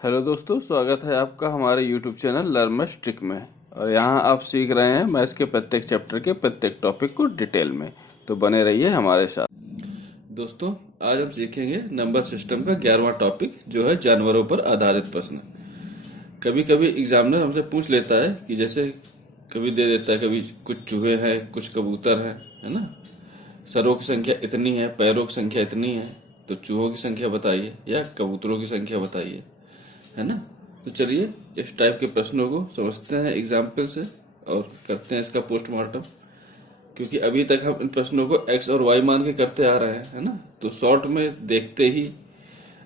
Hello दोस्तों, स्वागत है आपका हमारे YouTube channel learn maths trick में। और यहाँ आप सीख रहे हैं मैथ्स के प्रत्येक चैप्टर के प्रत्येक टॉपिक को डिटेल में। तो बने रहिए हमारे साथ। दोस्तों, आज हम सीखेंगे नंबर सिस्टम का 11वां टॉपिक, जो है जानवरों पर आधारित प्रश्न। कभी कभी एग्जामिनर हमसे पूछ लेता है कि जैसे कभी दे देता है, कभी कुछ चूहे हैं, कुछ कबूतर हैं, है ना। सरों की संख्या इतनी है, पैरों की संख्या इतनी है, तो चूहों की संख्या बताइए या कबूतरों की संख्या बताइए, है ना। तो चलिए इस टाइप के प्रश्नों को समझते हैं एग्जाम्पल से और करते हैं इसका पोस्टमार्टम। क्योंकि अभी तक हम इन प्रश्नों को एक्स और वाई मान के करते आ रहे हैं, है ना। तो शॉर्ट में देखते ही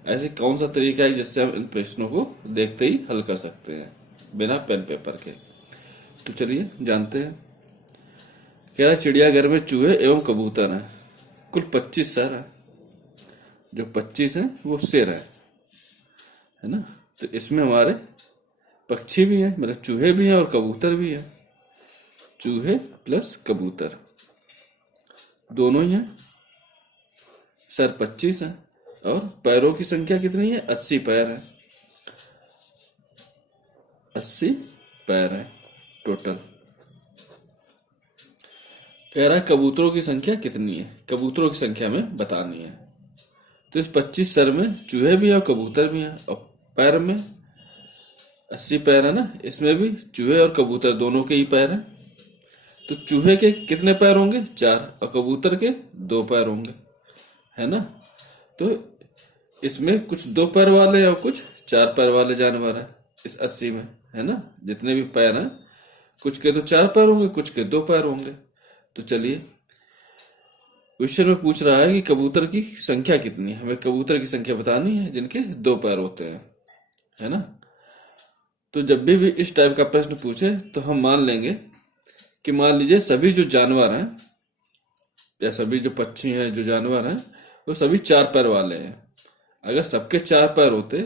ऐसे कौन सा तरीका है जिससे हम इन प्रश्नों को देखते ही हल कर सकते हैं बिना पेन पेपर के। तो चलिए जानते हैं। कह रहा है चिड़ियाघर में चूहे एवं कबूतर हैं, कुल 25 सर है। जो 25 हैं वो शेर है ना। तो इसमें हमारे पक्षी भी हैं, मतलब चूहे भी हैं और कबूतर भी हैं। चूहे प्लस कबूतर दोनों ही हैं। सर 25 हैं और पैरों की संख्या कितनी है? 80 पैर है। 80 पैर है टोटल। कह रहा है कबूतरों की संख्या कितनी है, कबूतरों की संख्या में बतानी है। तो इस 25 सर में चूहे भी हैं और कबूतर भी हैं, और पैर में 80 पैर है ना, इसमें भी चूहे और कबूतर दोनों के ही पैर हैं। तो चूहे के कितने पैर होंगे? 4, और कबूतर के 2 पैर होंगे, है ना। तो इसमें कुछ 2 पैर वाले और कुछ 4 पैर वाले जानवर हैं इस 80 में, है ना। जितने भी पैर हैं, कुछ के तो 4 पैर होंगे, कुछ के 2 पैर होंगे। तो चलिए, क्वेश्चन में पूछ रहा है कि कबूतर की संख्या कितनी है। हमें कबूतर की संख्या बतानी है जिनके 2 पैर होते हैं, है ना। तो जब भी इस टाइप का प्रश्न पूछे तो हम मान लेंगे कि मान लीजिए सभी जो जानवर हैं या सभी जो पक्षी हैं, जो जानवर हैं, वो सभी 4 पैर वाले हैं। अगर सबके 4 पैर होते,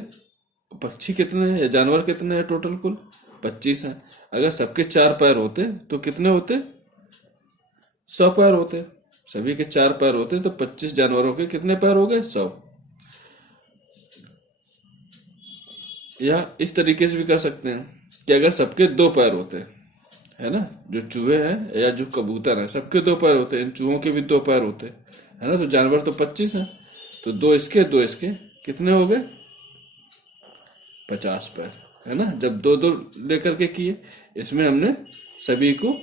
पक्षी कितने हैं या जानवर कितने हैं? टोटल कुल 25 हैं। अगर सबके 4 पैर होते तो कितने होते? 100 पैर होते। सभी के 4 पैर होते तो 25 जानवरों के कितने पैर हो गए? 100। या इस तरीके से भी कर सकते हैं कि अगर सबके 2 पैर होते, है ना, जो चूहे हैं या जो कबूतर हैं, सबके 2 पैर होते, इन चूहों के भी 2 पैर होते, है ना। तो जानवर तो 25 हैं, तो 2 इसके 2 इसके कितने हो गए? 50 पैर, है ना। जब 2 2 लेकर के किए, इसमें हमने सभी को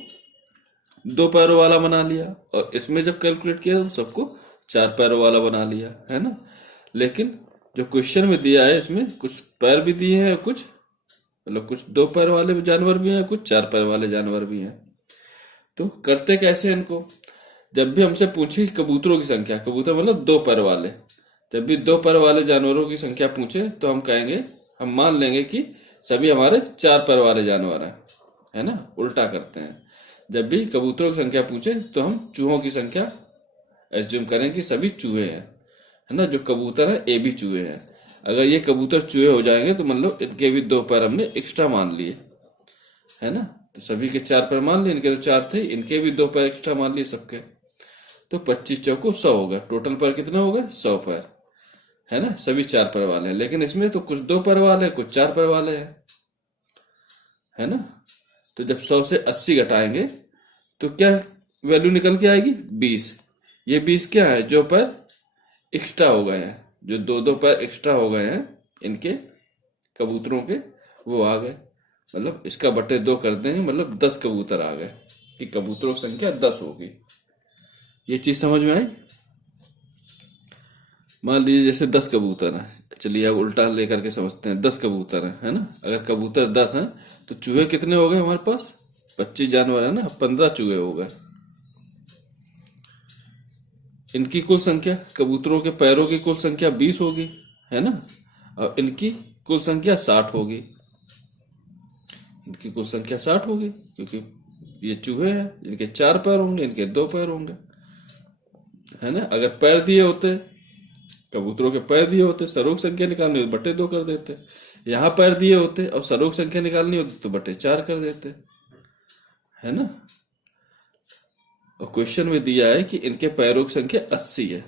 2 पैरों वाला बना लिया, और इसमें जब कैलकुलेट किया तो सबको 4 पैरों वाला बना लिया, है ना। लेकिन जो क्वेश्चन में दिया है, इसमें कुछ पैर भी दिए हैं, कुछ मतलब कुछ 2 पैर वाले जानवर भी हैं, कुछ 4 पैर वाले जानवर भी हैं। तो करते कैसे इनको? जब भी हमसे पूछी कबूतरों की संख्या, कबूतर मतलब 2 पैर वाले, जब भी 2 पैर वाले जानवरों की संख्या पूछे तो हम कहेंगे, हम मान लेंगे कि सभी हमारे 4 पैर वाले जानवर हैं, है ना। उल्टा करते हैं। जब भी कबूतरों की संख्या पूछे तो हम चूहों की संख्या एज्यूम करें कि सभी चूहे हैं, है ना। जो कबूतर है ये भी चूहे हैं। अगर ये कबूतर चूहे हो जाएंगे तो मतलब इनके भी 2 पैर हमने एक्स्ट्रा मान लिए, है ना। तो सभी के 4 पैर मान लिए, इनके तो 4 थे, इनके भी 2 पैर एक्स्ट्रा मान लिए सबके। तो 25 चौको 100 हो गया। टोटल पैर कितने हो गए? 100 पैर, है ना। सभी 4 पैर वाले हैं, लेकिन इसमें तो कुछ 2 पैर वाले हैं, कुछ 4 पैर वाले हैं, है ना। तो जब 100 से 80 घटाएंगे तो क्या वैल्यू निकल के आएगी? 20। ये 20 क्या है? जो पैर एक्स्ट्रा हो गए हैं, जो 2 2 पैर एक्स्ट्रा हो गए हैं इनके कबूतरों के, वो आ गए। मतलब इसका बटे 2 कर देंगे, मतलब 10 कबूतर आ गए, कि कबूतरों की संख्या 10 होगी। ये चीज समझ में आई? मान लीजिए जैसे 10 कबूतर हैं, चलिए अब उल्टा लेकर के समझते हैं। 10 कबूतर हैं, है ना। अगर कबूतर 10 हैं तो चूहे कितने हो गए हमारे पास? 25 जानवर है ना, 15 चूहे हो गए। इनकी कुल संख्या, कबूतरों के पैरों की कुल संख्या 20 होगी, है ना। और इनकी कुल संख्या 60 होगी। इनकी कुल संख्या 60 होगी क्योंकि ये चूहे हैं, इनके 4 पैर होंगे, इनके 2 पैर होंगे, है ना। अगर पैर दिए होते, कबूतरों के पैर दिए होते, सरों की संख्या निकालनी होती बटे 2 कर देते। यहाँ पैर दिए होते और सरों की संख्या निकालनी होती तो बटे 4 कर देते, है ना। और क्वेश्चन में दिया है कि इनके पैरों की संख्या 80 है,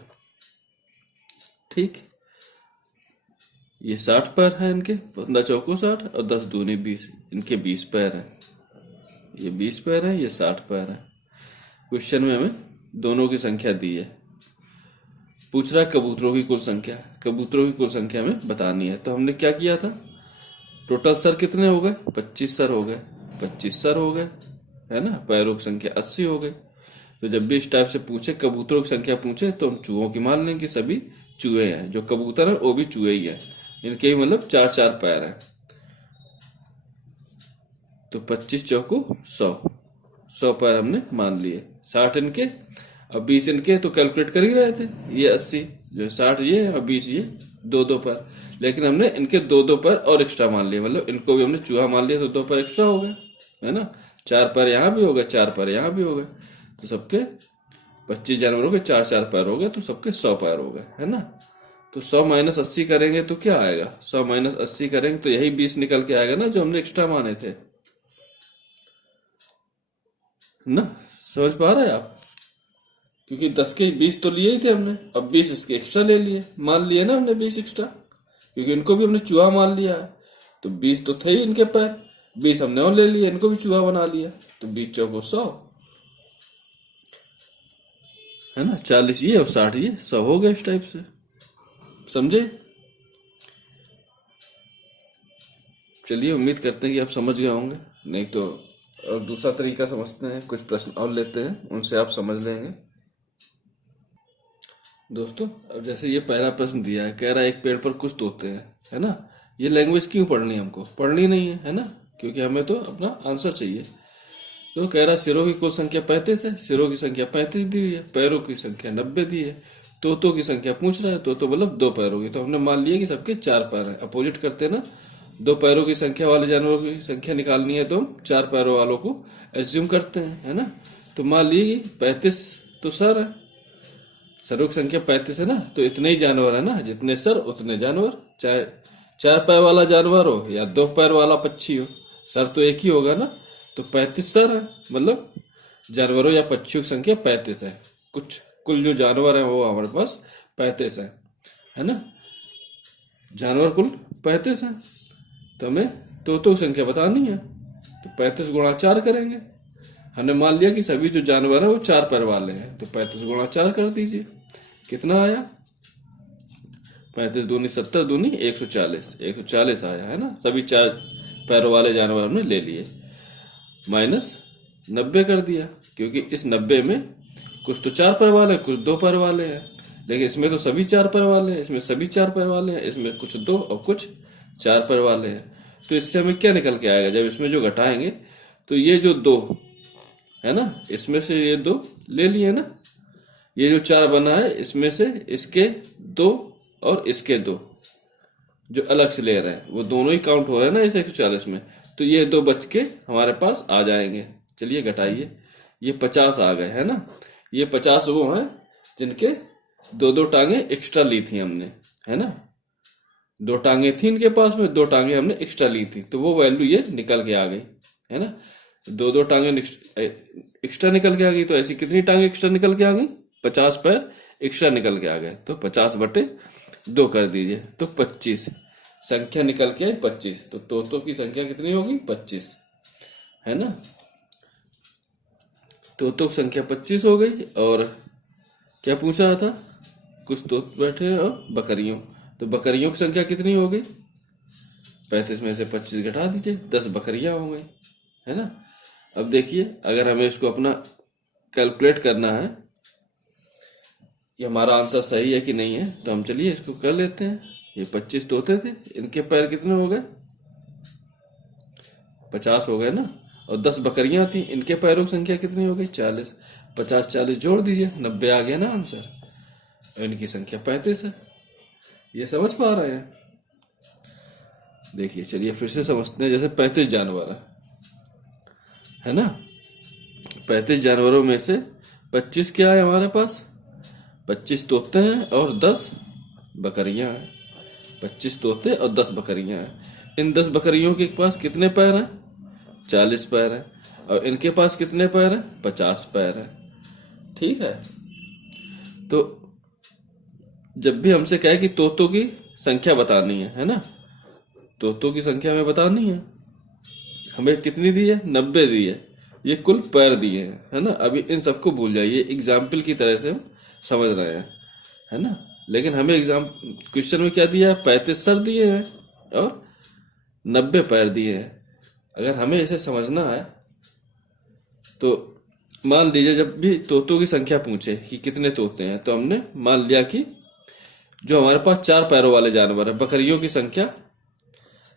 ठीक। ये 60 पैर है इनके, 15 चौको 60 और 10 दूनी 20, इनके 20 पैर हैं। ये 20 पैर है, ये 60 पैर है। क्वेश्चन में हमें दोनों की संख्या दी है। पूछ रहा है कबूतरों की कुल संख्या। कबूतरों की कुल संख्या हमें बतानी है। तो हमने क्या किया था, टोटल सर कितने हो गए, 25 सर हो गए, 25 सर हो गए, है ना। पैरों की संख्या 80 हो गई। तो जब भी इस टाइप से पूछे, कबूतरों की संख्या पूछे, तो हम चूहों की मान लेंगे, सभी चूहे हैं। जो कबूतर है वो भी चूहे ही है, इनके भी मतलब 4-4 पैर हैं। तो 25 चौको 100 पैर हमने मान लिए। 60 इनके, अब 20 इनके, तो कैलकुलेट कर ही रहे थे। ये 80 जो 60 ये है और 20 ये, 2-2 पैर। लेकिन हमने इनके 2-2 पैर और एक्स्ट्रा मान लिए, मतलब इनको भी हमने चूहा मान लिया, तो 2 पैर एक्स्ट्रा हो गए, है ना। 4 पैर यहाँ भी हो गए, 4 पैर यहाँ भी हो गए। तो सबके 25 जानवरों के 4-4 पैर हो गए, तो सबके 100 पैर हो गए, है ना। तो 100 माइनस 80 करेंगे तो क्या आएगा, 100 माइनस 80 करेंगे तो यही 20 निकल के आएगा ना, जो हमने एक्स्ट्रा माने थे ना। समझ पा रहे हैं आप, क्योंकि 10 के 20 तो लिए ही थे हमने, अब 20 इसके एक्स्ट्रा ले लिए, मान लिए ना हमने 20 एक्स्ट्रा, क्योंकि इनको भी हमने चूहा मान लिया है। तो 20 तो थे ही इनके पैर, 20 हमने और ले लिए, इनको भी चूहा बना लिया। तो 20 चौको 100, है ना। 40 ये और 60 ये, 100 हो गए। इस टाइप से समझे। चलिए, उम्मीद करते हैं कि आप समझ गए होंगे। नहीं तो और दूसरा तरीका समझते हैं, कुछ प्रश्न और लेते हैं, उनसे आप समझ लेंगे। दोस्तों, अब जैसे ये पहला प्रश्न दिया है, कह रहा है एक पेड़ पर कुछ तोते हैं, है ना। ये लैंग्वेज क्यों पढ़नी है हमको, पढ़नी नहीं है ना, क्योंकि हमें तो अपना आंसर चाहिए। तो कह रहा सिरों की कुल संख्या 35 है, सिरों की संख्या 35 दी हुई है, पैरों की संख्या 90 दी है। तोतों की संख्या पूछ रहा है, तो मतलब 2 पैरों की। तो हमने मान लिया कि सबके 4 पैर हैं। अपोजिट करते ना, 2 पैरों की संख्या वाले जानवरों की संख्या निकालनी है तो हम 4 पैरों वालों को एज्यूम करते हैं, है ना। तो मान ली 35 तो सर है, सरों की संख्या 35 है ना, तो इतने ही जानवर है ना, जितने सर उतने जानवर। चाहे 4 पैर वाला जानवर हो या 2 पैर वाला पक्षी हो, सर तो एक ही होगा ना। तो 35 सर है, मतलब जानवरों या पक्षियों की संख्या 35 है। कुछ कुल जो जानवर है वो हमारे पास 35 है ना। जानवर कुल 35 है, तो हमें तोतों की संख्या बतानी है। तो 35 गुणा 4 करेंगे। हमने मान लिया कि सभी जो जानवर हैं वो 4 पैर वाले हैं, तो 35 गुणा 4 कर दीजिए। कितना आया, 35 दूनी 70 दूनी 140, 140 आया, है ना। सभी 4 पैरों वाले जानवर हमने ले लिए। माइनस 90 कर दिया, क्योंकि इस 90 में कुछ तो 4 पैर वाले, कुछ 2 पैर वाले हैं। लेकिन इसमें तो सभी 4 पैर वाले हैं, इसमें सभी 4 पैर वाले हैं, इसमें कुछ 2 और कुछ 4 पैर वाले हैं। तो इससे हमें क्या निकल के आएगा, जब इसमें जो घटाएंगे, तो ये जो 2 है ना, इसमें से ये 2 ले लिए ना। ये जो 4 बना है, इसमें से इसके 2 और इसके 2 जो अलग से ले रहे हैं, वो दोनों ही काउंट हो रहे हैं ना इस 140 में। तो ये 2 बच के हमारे पास आ जाएंगे। चलिए घटाइए, ये 50 आ गए, है ना। ये 50 वो हैं जिनके 2-2 टांगे एक्स्ट्रा ली थी हमने, है ना। 2 टांगे थी इनके पास में, 2 टांगे हमने एक्स्ट्रा ली थी, तो वो वैल्यू ये निकल के आ गई, है ना। 2-2 टांगे एक्स्ट्रा निकल के आ गई, तो ऐसी कितनी टांगे एक्स्ट्रा निकल के आ गई, 50 पैर एक्स्ट्रा निकल के आ गए। तो 50/2 कर दीजिए, तो 25 संख्या निकल के आई 25। तो तोतों की संख्या कितनी होगी, 25, है ना। तोतों की संख्या 25 हो गई। और क्या पूछा था, कुछ तोते बैठे हैं और बकरियों, तो बकरियों की संख्या कितनी हो गई, 35 में से 25 घटा दीजिए, 10 बकरियां हो गई, है ना। अब देखिए, अगर हमें इसको अपना कैलकुलेट करना है कि हमारा आंसर सही है कि नहीं है, तो हम चलिए इसको कर लेते हैं। ये 25 तोते थे, इनके पैर कितने हो गए, 50 हो गए ना। और 10 बकरियां थी, इनके पैरों की संख्या कितनी हो गई, 40। 50-40 जोड़ दीजिए, 90 आ गया ना आंसर। और इनकी संख्या 35 है। ये समझ पा रहे हैं। देखिए, चलिए फिर से समझते हैं। जैसे 35 जानवर है ना, 35 जानवरों में से 25 क्या है हमारे पास, 25 तोते हैं और 10 बकरियां हैं। 25 तोते और 10 बकरियां हैं। इन 10 बकरियों के पास कितने पैर हैं, 40 पैर हैं। और इनके पास कितने पैर हैं, 50 पैर हैं। ठीक है। तो जब भी हमसे कहे कि तोतों की संख्या बतानी है ना। तोतों की संख्या हमें बतानी है। हमें कितनी दी है? 90 दी है। ये कुल पैर दिए हैं, है ना। अभी इन सबको भूल जाइए, एग्जाम्पल की तरह से हम समझ रहे हैं, है ना। लेकिन हमें एग्जाम क्वेश्चन में क्या दिया है? 35 सर दिए हैं और 90 पैर दिए हैं। अगर हमें इसे समझना है तो मान लीजिए जब भी तोतों की संख्या पूछे कि कितने तोते हैं, तो हमने मान लिया कि जो हमारे पास 4 पैरों वाले जानवर है, बकरियों की संख्या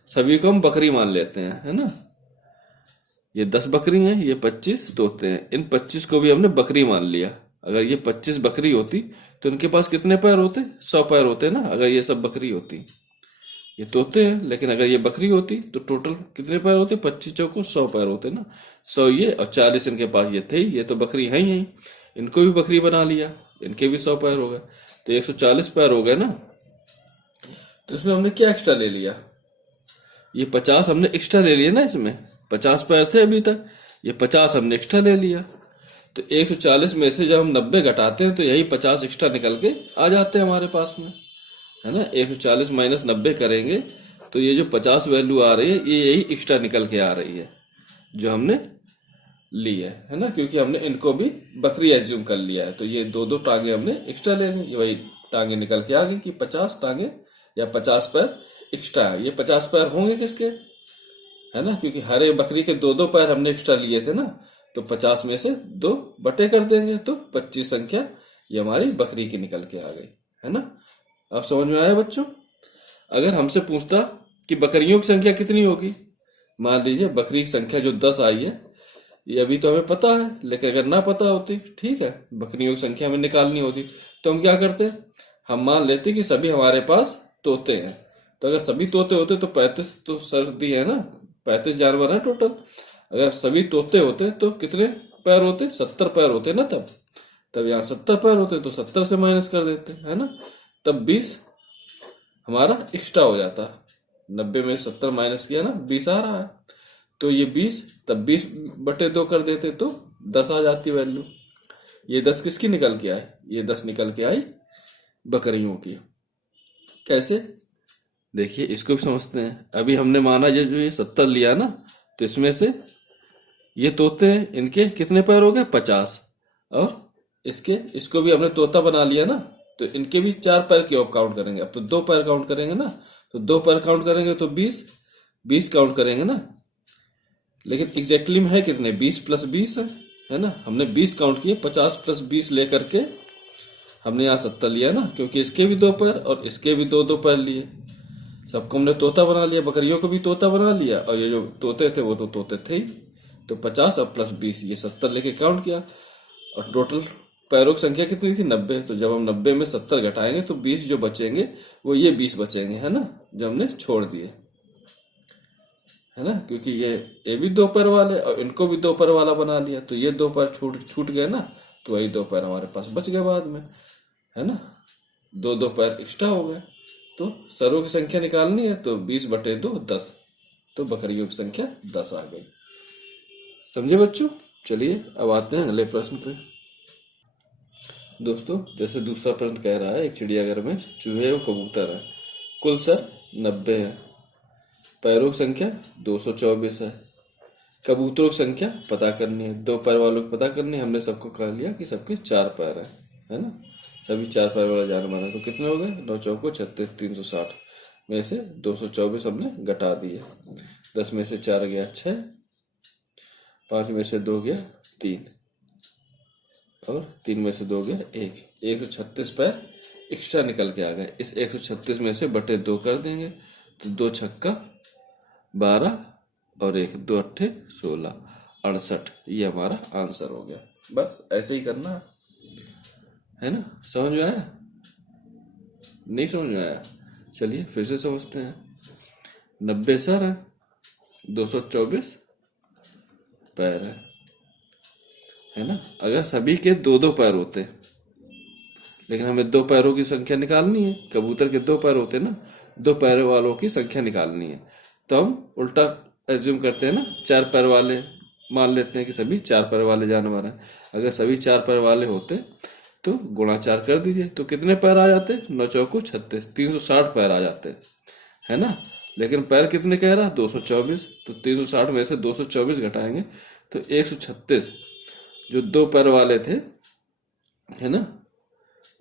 सभी को हम बकरी मान लेते हैं, है ना। ये 10 बकरी हैं, ये 25 तोते हैं। इन 25 को भी हमने बकरी मान लिया। अगर ये 25 बकरी होती तो इनके पास कितने पैर होते? 100 पैर होते ना, अगर ये सब बकरी होती। ये तोते हैं, लेकिन अगर ये बकरी होती तो टोटल कितने पैर होते? 25 चौको 100 पैर होते ना। 100 ये और 40 इनके पास ये थे ही, ये तो बकरी है ही। इनको भी बकरी बना लिया, इनके भी 100 पैर हो गए, तो 140 पैर हो गए ना। तो इसमें हमने क्या एक्स्ट्रा ले लिया? ये 50 हमने एक्स्ट्रा ले लिया ना। इसमें 50 पैर थे अभी तक, ये 50 हमने एक्स्ट्रा ले लिया। तो 140 में से जब हम 90 घटाते हैं तो यही 50 एक्स्ट्रा निकल के आ जाते हैं हमारे पास में, है ना। 140 माइनस 90 करेंगे तो ये जो 50 वैल्यू आ रही है, ये यही एक्स्ट्रा निकल के आ रही है जो हमने ली है ना। क्योंकि हमने इनको भी बकरी एज्यूम कर लिया है, तो ये दो दो टांगे हमने एक्स्ट्रा ले ली, वही टांगे निकल के आ गई कि 50 टांगे या 50 पैर एक्स्ट्रा है। ये 50 पैर होंगे किसके, है ना, क्योंकि हर एक बकरी के दो दो पैर हमने एक्स्ट्रा लिए थे ना। तो 50 में से 2 बटे कर देंगे तो 25 संख्या ये हमारी बकरी की निकल के आ गई, है ना। आप समझ में आया बच्चों? अगर हमसे पूछता कि बकरियों की संख्या कितनी होगी, मान लीजिए बकरी की संख्या जो 10 आई है, ये अभी तो हमें पता है, लेकिन अगर ना पता होती, ठीक है, बकरियों की संख्या हमें निकालनी होती, तो हम क्या करते? हम मान लेते कि सभी हमारे पास तोते हैं। तो अगर सभी तोते होते तो 35 तो सर्दी है ना, 35 जानवर है टोटल। अगर सभी तोते होते तो कितने पैर होते? 70 पैर होते ना। तब यहाँ 70 पैर होते तो 70 से माइनस कर देते, है ना। तब 20 हमारा एक्स्ट्रा हो जाता। 90 में 70 माइनस किया ना, 20 आ रहा है। तो ये 20, तब 20 बटे 2 कर देते तो 10 आ जाती वैल्यू। ये 10 किसकी निकल के आई? ये 10 निकल के आई बकरियों की। कैसे? देखिए, इसको भी समझते हैं। अभी हमने माना ये जो ये 70 लिया ना, तो इसमें से ये तोते हैं, इनके कितने पैर हो गए? 50। और इसको भी हमने तोता बना लिया ना, तो इनके भी 4 पैर की ऑफ काउंट करेंगे। अब तो 2 पैर काउंट करेंगे ना, तो 2 पैर काउंट करेंगे तो 20 काउंट करेंगे ना। लेकिन एग्जैक्टली में है कितने? 20 प्लस 20 है ना। हमने 20 काउंट किए, 50 प्लस 20 लेकर के हमने यहाँ 70 लिया ना, क्योंकि इसके भी 2 पैर और इसके भी 2 2 पैर लिए। सबको हमने तोता बना लिया, बकरियों को भी तोता बना लिया, और ये जो तोते थे वो तो तोते थे ही। तो 50 और प्लस 20 ये 70 लेके काउंट किया, और टोटल पैरों की संख्या कितनी थी? 90। तो जब हम 90 में 70 घटाएंगे तो 20 जो बचेंगे वो ये 20 बचेंगे, है ना, जो हमने छोड़ दिए, है ना। क्योंकि ये भी 2 पैर वाले और इनको भी 2 पैर वाला बना लिया, तो ये 2 पैर छूट गए ना, तो वही 2 पैर हमारे पास बच गए बाद में, है ना। 2 पैर एक्स्ट्रा हो गए। तो सरों की संख्या निकालनी है तो 20 बटे 2 10। तो बकरियों की संख्या 10 आ गई। समझे बच्चों? चलिए अब आते हैं अगले प्रश्न पे। दोस्तों, जैसे दूसरा प्रश्न कह रहा है, एक चिड़ियाघर में चूहे और कबूतर है, कुल सर 90 है, पैरों की संख्या 224 है, कबूतरों की संख्या पता करनी है, 2 पैर वालों की पता करनी है। हमने सबको कह लिया कि सबके 4 पैर है ना, सभी 4 पैर वाला जानवर है। तो कितने हो गए? 9 चौको 36, 360 में से 224 हमने घटा दिए। 10 में से 4 गया 6, 5 में से 2 गया 3, और 3 में से 2 गया 1। 136 पैर एक्स्ट्रा निकल के आ गए। इस 136 में से बटे 2 कर देंगे तो 2 छक्का 12 और 1 2 अट्ठे 16, 68। ये हमारा आंसर हो गया। बस ऐसे ही करना है ना। समझ में आया? नहीं समझ में आया? चलिए फिर से समझते हैं। 90 सर है, 224 पैर है ना। अगर सभी के 2 2 पैर होते, लेकिन हमें 2 पैरों की संख्या निकालनी है। कबूतर के 2 पैर होते ना, 2 पैर वालों की संख्या निकालनी है। तो हम उल्टा एज्यूम करते हैं ना, 4 पैर वाले मान लेते हैं कि सभी 4 पैर वाले जानवर हैं। अगर सभी 4 पैर वाले होते तो गुणा 4 कर दीजिए, तो कितने पैर आ जाते? 9 चौको 36, 360 पैर आ जाते, है ना। लेकिन पैर कितने कह रहा? 224। तो 360 में से 224 घटाएंगे तो 136 जो 2 पैर वाले थे, है ना,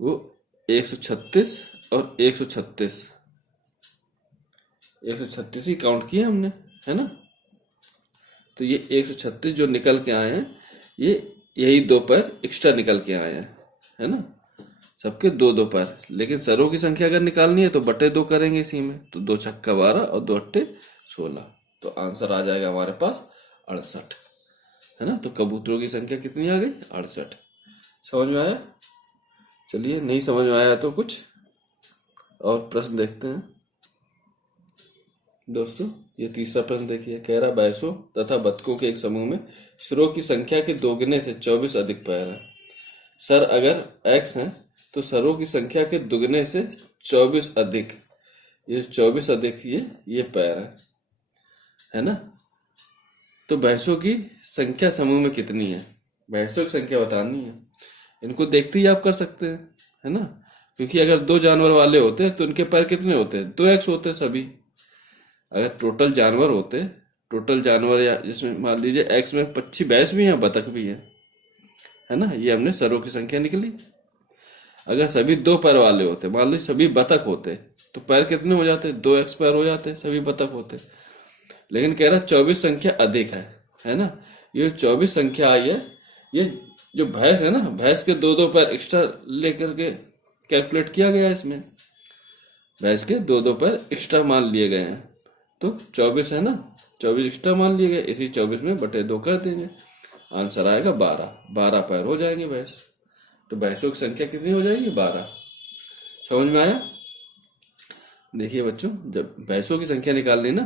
वो 136 और 136 136 ही काउंट किए हमने, है ना। तो ये 136 जो निकल के आए हैं, ये यही 2 पैर एक्स्ट्रा निकल के आए हैं, है ना। सबके 2-2 पैर। लेकिन सरों की संख्या अगर निकालनी है तो बटे 2 करेंगे इसी में, तो 2 छक्का 12 और 2 अट्ठे 16, तो आंसर आ जाएगा हमारे पास 68, है ना। तो कबूतरों की संख्या कितनी आ गई? 68। समझ में आया? चलिए, नहीं समझ में आया तो कुछ और प्रश्न देखते हैं। दोस्तों, ये तीसरा प्रश्न देखिए, कह रहा भैंसों तथा बतखों के एक समूह में सुरों की संख्या के दोगुने से 24 अधिक पैर है। सर अगर x है तो सरों की संख्या के दुगने से 24 अधिक, ये 24 अधिक ये पैर है ना। तो भैंसों की संख्या समूह में कितनी है? भैंसों की संख्या बतानी है। इनको देखते ही आप कर सकते हैं, है ना, क्योंकि अगर 2 जानवर वाले होते हैं तो उनके पैर कितने होते हैं? 2x होते हैं सभी। अगर टोटल जानवर होते, टोटल जानवर, या जिसमें मान लीजिए x में 25 भैंस भी हैं, बतख भी है ना, ये हमने सरों की संख्या निकली। अगर सभी 2 पैर वाले होते, मान लीजिए सभी बतख होते, तो पैर कितने हो जाते? 2x पैर हो जाते, सभी बतख होते। लेकिन कह रहा 24 संख्या अधिक है ना। ये 24 संख्या आई है, ये जो भैंस है ना, भैंस के 2-2 पैर एक्स्ट्रा लेकर के कैलकुलेट किया गया है इसमें। भैंस के 2-2 पैर एक्स्ट्रा मान लिए गए हैं, तो 24 है ना, 24 एक्स्ट्रा मान लिए गए, इसी 24 में बटे 2 कर देंगे, आंसर आएगा 12 पैर हो जाएंगे भैंस। तो भैंसों की संख्या कितनी हो जाएगी? 12। समझ में आया? देखिए बच्चों, जब भैंसों की संख्या निकालनी ना,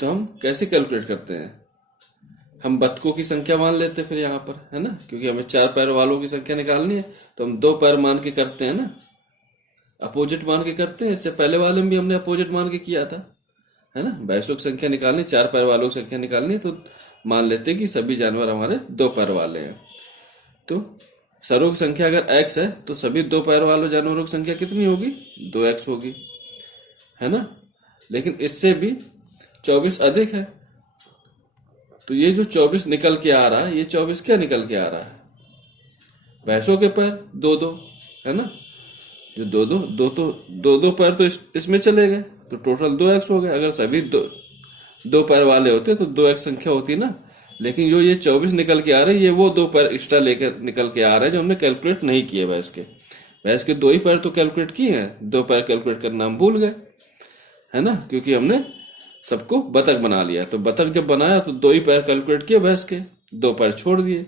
तो हम कैसे कैलकुलेट करते हैं? हम बतखों की संख्या मान लेते फिर यहाँ पर, है ना, क्योंकि हमें 4 पैर वालों की संख्या निकालनी है, तो हम 2 पैर मान के करते हैं ना, अपोजिट मान के करते हैं। इससे पहले वाले में भी हमने अपोजिट मान के किया था, है ना। भैंसों की संख्या निकालनी, 4 पैर वालों की संख्या निकालनी, तो मान लेते हैं कि सभी जानवर हमारे 2 पैर वाले हैं। तो सरों की संख्या अगर x है तो सभी 2 पैर वाले जानवरों की संख्या कितनी होगी? 2x होगी, है ना। लेकिन इससे भी 24 अधिक है, तो ये जो 24 निकल के आ रहा है, ये 24 क्या निकल के आ रहा है? भैंसों के पैर 2-2, है ना। जो 2-2 पैर तो इसमें चले गए, तो टोटल 2x हो गए। अगर सभी 2 पैर वाले होते तो 2x संख्या होती ना। लेकिन जो ये 24 निकल के आ रहे हैं, ये वो 2 पैर एक्स्ट्रा लेकर निकल के आ रहे हैं जो हमने कैलकुलेट नहीं किए भैंस के। भैंस के 2 ही पैर तो कैलकुलेट किए हैं, 2 पैर कैलकुलेट करना हम भूल गए, है ना, क्योंकि हमने सबको बतख बना लिया। तो बतख जब बनाया तो 2 ही पैर कैलकुलेट किए भैंस के, 2 पैर छोड़ दिए,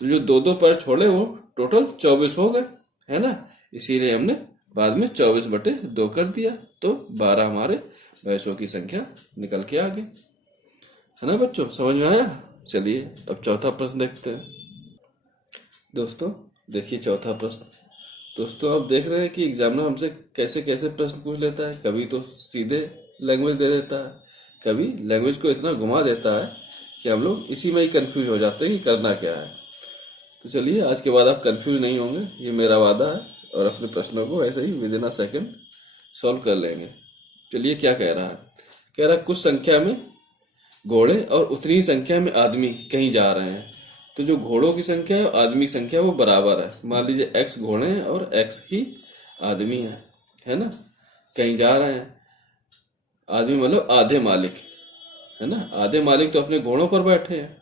तो जो 2-2 पैर छोड़े वो टोटल 24 हो गए, है ना। इसीलिए हमने बाद में 24 बटे 2 कर दिया, तो 12 हमारे भैंसों की संख्या निकल के आ गई, है ना बच्चों। समझ में आया? चलिए अब चौथा प्रश्न देखते हैं। दोस्तों देखिए चौथा प्रश्न। दोस्तों आप देख रहे हैं कि एग्जामिनर हमसे कैसे कैसे प्रश्न पूछ लेता है। कभी तो सीधे लैंग्वेज दे देता है, कभी लैंग्वेज को इतना घुमा देता है कि हम लोग इसी में ही कंफ्यूज हो जाते हैं कि करना क्या है। तो चलिए आज के बाद आप कंफ्यूज नहीं होंगे, ये मेरा वादा है, और अपने प्रश्नों को ऐसे ही within a second solve कर लेंगे। चलिए क्या कह रहा है? कह रहा है कुछ संख्या में घोड़े और उतनी ही संख्या में आदमी कहीं जा रहे हैं, तो जो घोड़ों की संख्या है और आदमी की संख्या वो बराबर है। मान लीजिए x घोड़े हैं और x ही आदमी है ना, कहीं जा रहे हैं। आदमी मतलब आधे मालिक, है ना। आधे मालिक तो अपने घोड़ों पर बैठे हैं,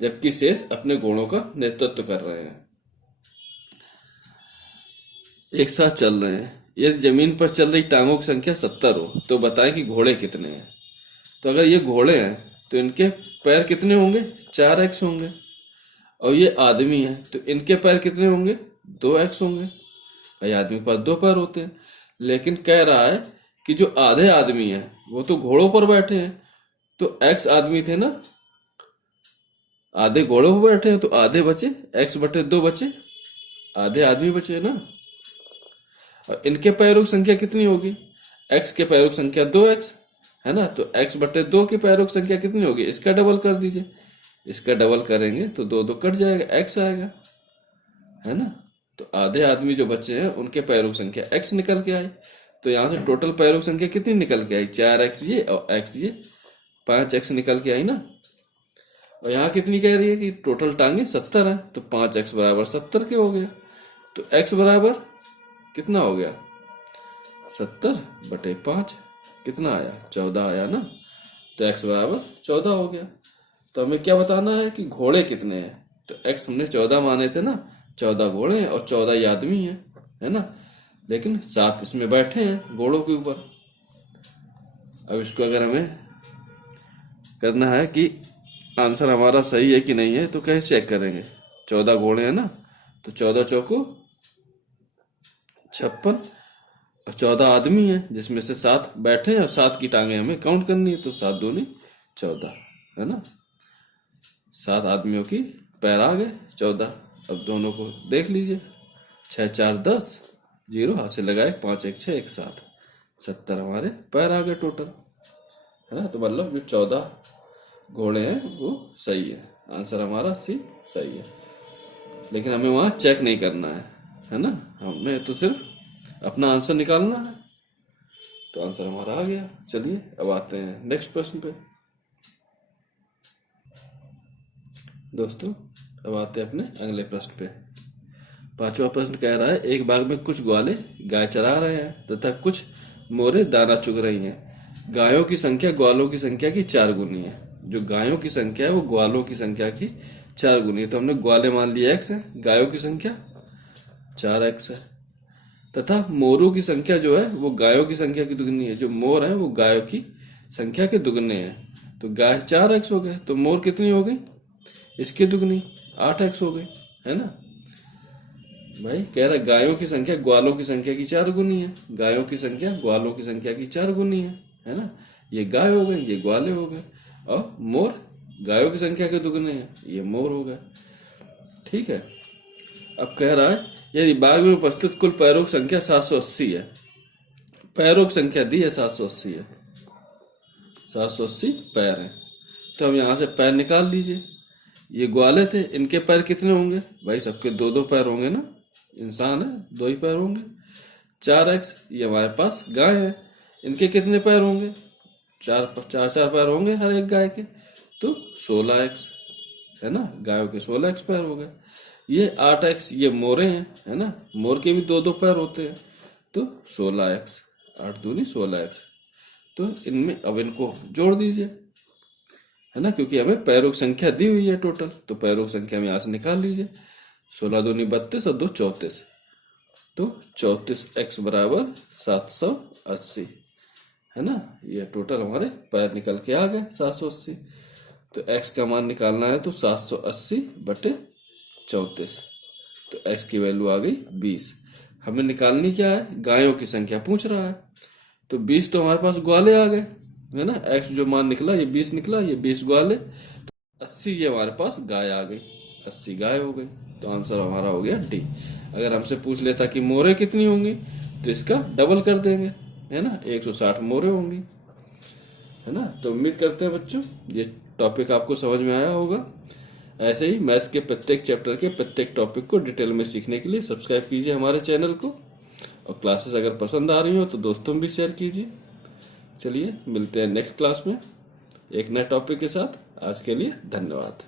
जबकि शेष अपने घोड़ों का नेतृत्व कर रहे हैं, एक साथ चल रहे हैं। यदि जमीन पर चल रही टांगों की संख्या 70 हो तो बताएं कि घोड़े कितने हैं। तो अगर ये घोड़े हैं तो इनके पैर कितने होंगे? 4x होंगे। और ये आदमी है तो इनके पैर कितने होंगे? 2x होंगे। भाई आदमी के पास 2 पैर होते हैं। लेकिन कह रहा है कि जो आधे आदमी है वो तो घोड़ों पर बैठे हैं, तो x आदमी थे ना, आधे घोड़ों पर बैठे हैं, तो आधे बचे, x बटे 2 बचे, आधे आदमी बचे ना। और इनके पैरों की संख्या कितनी होगी? x के पैरों की संख्या 2x, है ना। तो x बटे 2 की पैरों की संख्या कितनी होगी? इसका डबल कर दीजिए। इसका डबल करेंगे तो 2-2 कट जाएगा, x आएगा, है ना। तो आधे आदमी जो बचे हैं उनके पैरों की संख्या x निकल के आई। तो यहाँ से टोटल पैरों की संख्या कितनी निकल के आई? 4x ये और x ये, 5x निकल के आई ना। और यहाँ कितनी कह रही है कि टोटल टांगे 70 है, तो 5x बराबर 70 के हो गए। तो x बराबर कितना हो गया? 70/5 कितना आया? 14 आया ना। तो x बराबर 14 हो गया। तो हमें क्या बताना है कि घोड़े कितने हैं? तो x हमने 14 माने थे ना, 14 घोड़े हैं और 14 ही आदमी हैं, है ना। लेकिन 7 इसमें बैठे हैं घोड़ों के ऊपर। अब इसको अगर हमें करना है कि आंसर हमारा सही है कि नहीं है, तो कैसे चेक करेंगे? 14 घोड़े हैं ना, तो 14 चौको 56 और 14 आदमी हैं जिसमें से 7 बैठे हैं और 7 की टांगे हमें काउंट करनी है। तो 7 दूनी 14, है ना। 7 आदमियों की पैर आ गए 14। अब दोनों को देख लीजिए, 6 4 10, 0 हाथ से लगाए, 5 1 6 1 7, 70 हमारे पैर आ गए टोटल, है ना। तो मतलब जो 14 घोड़े हैं वो सही है, आंसर हमारा सी सही है। लेकिन हमें वहां चेक नहीं करना है ना। हमें तो सिर्फ अपना आंसर निकालना है। तो आंसर हमारा आ गया। चलिए अब आते हैं नेक्स्ट प्रश्न पे। दोस्तों अब आते हैं अपने अगले प्रश्न पे। 5वां प्रश्न कह रहा है, एक बाग में कुछ ग्वाले गाय चरा रहे हैं तथा कुछ मोरे दाना चुग रही हैं। गायों की संख्या ग्वालों की संख्या की 4 गुनी है। जो गायों की संख्या है वो ग्वालों की संख्या की 4 गुनी है। तो हमने ग्वाले मान लिया x है, गायों की संख्या 4x है, तथा मोरों की संख्या जो है वो गायों की संख्या की दुगनी है। जो मोर है वो गायों की संख्या के दुगने हैं। तो गाय 4x हो गए, तो मोर कितनी हो गई? इसकी दुगनी 8x हो गई, है ना। भाई कह रहा गायों की संख्या ग्वालों की संख्या की 4 गुनी है। गायों की संख्या ग्वालों की संख्या की 4 गुनी है ना। ये गाय हो गए, ये ग्वाले हो गए, और मोर गायों की संख्या के दुगने हैं, ये मोर हो गए। ठीक है। अब कह रहा है यदि बाग में उपस्थित कुल पैरों की संख्या 780 है। पैरों की संख्या दी है 780 है, 780 पैर है। तो हम यहां से पैर निकाल लीजिए। ये ग्वाले थे, इनके पैर कितने होंगे? भाई सबके 2-2 पैर होंगे ना, इंसान है 2 ही पैर होंगे। 4x ये हमारे पास गाय है, इनके कितने पैर होंगे? 4 पैर होंगे हर एक गाय के। तो 16x, है ना। गायों के 16x पैर हो गए। ये 8x ये मोरे हैं, है ना। मोर के भी 2-2 पैर होते हैं। तो 16x, 8 दूनी 16x। तो इनमें अब इनको जोड़ दीजिए, है ना, क्योंकि हमें पैरों की संख्या दी हुई है टोटल। तो पैरों की संख्या में यहां से निकाल लीजिए। 16 दूनी 32 और 2 34। तो 34x बराबर 780, है ना। ये टोटल हमारे पैर निकल के आ गए 780। तो x का मान निकालना है, तो 780/34। तो x की वैल्यू आ गई 20। हमें निकालनी क्या है? गायों की संख्या पूछ रहा है। तो 20 तो हमारे पास ग्वाले आ गए, है ना। x जो मान निकला ये 20 निकला, ये 20 ग्वाले। तो 80 ये हमारे पास गाय आ गई, 80 गाय हो गई। तो आंसर हमारा हो गया डी। अगर हमसे पूछ लेता कि मोरे कितनी होंगी, तो इसका डबल कर देंगे, है ना। 160 मोरे होंगी, है ना। तो उम्मीद करते हैं बच्चों ये टॉपिक आपको समझ में आया होगा। ऐसे ही मैथ्स के प्रत्येक चैप्टर के प्रत्येक टॉपिक को डिटेल में सीखने के लिए सब्सक्राइब कीजिए हमारे चैनल को। और क्लासेस अगर पसंद आ रही हो तो दोस्तों में भी शेयर कीजिए। चलिए मिलते हैं नेक्स्ट क्लास में एक नए टॉपिक के साथ। आज के लिए धन्यवाद।